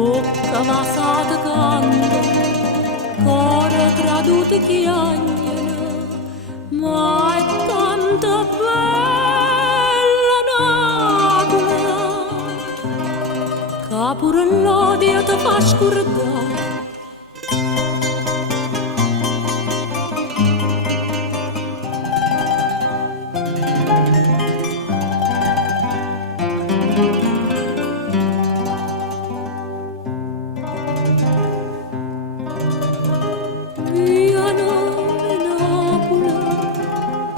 bocca vasata canta, cuore traduto chiagnano, ma è tanto bella Napoli, che pure l'odio ti fa scordare.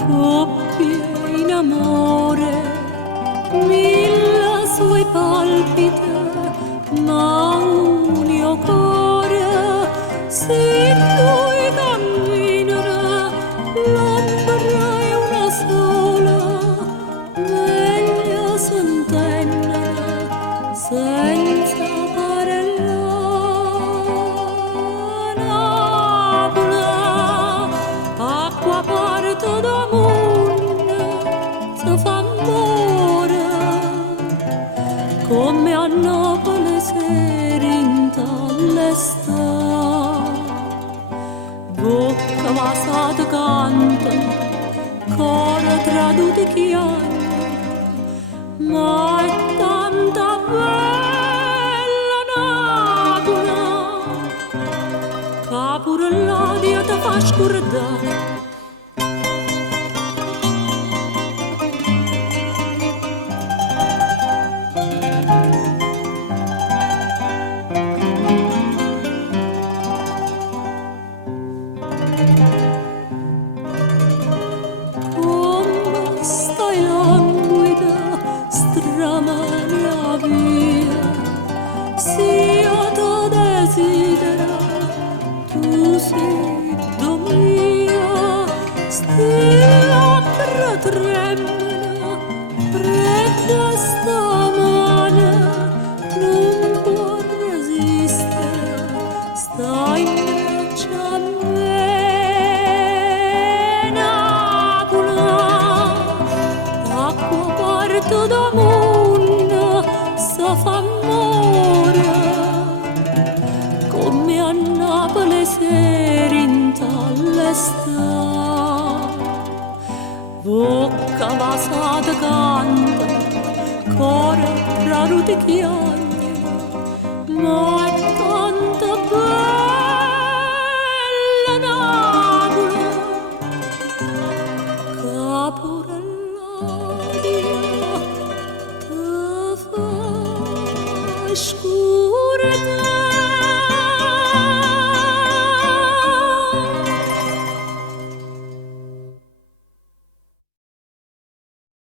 Coppie in amore, mille sue palpite, ma un mio cuore, se lui cammina, l'ombra è una sola, meglio s'intendere senza parole. Napoli, acqua porta d'amore, si fa amore, come a Napoli serinta l'estate. Bocca vasata canta, cuore traduto chiagna, ma è tanta bella Napoli, che pure l'odio ti fa scordare. Stramania via, se io ti desidero, tu sei mia, stella che tremula, prende sta mano, non può resistere, sta in braccio a me. Napoli, acqua porta d'amore, si fa amore, come a Napoli serinta l'estate. Bocca vasata canta, cuore traduto chiagna, ma è tanto bella Napoli, che pure l'odio ti fa scordare.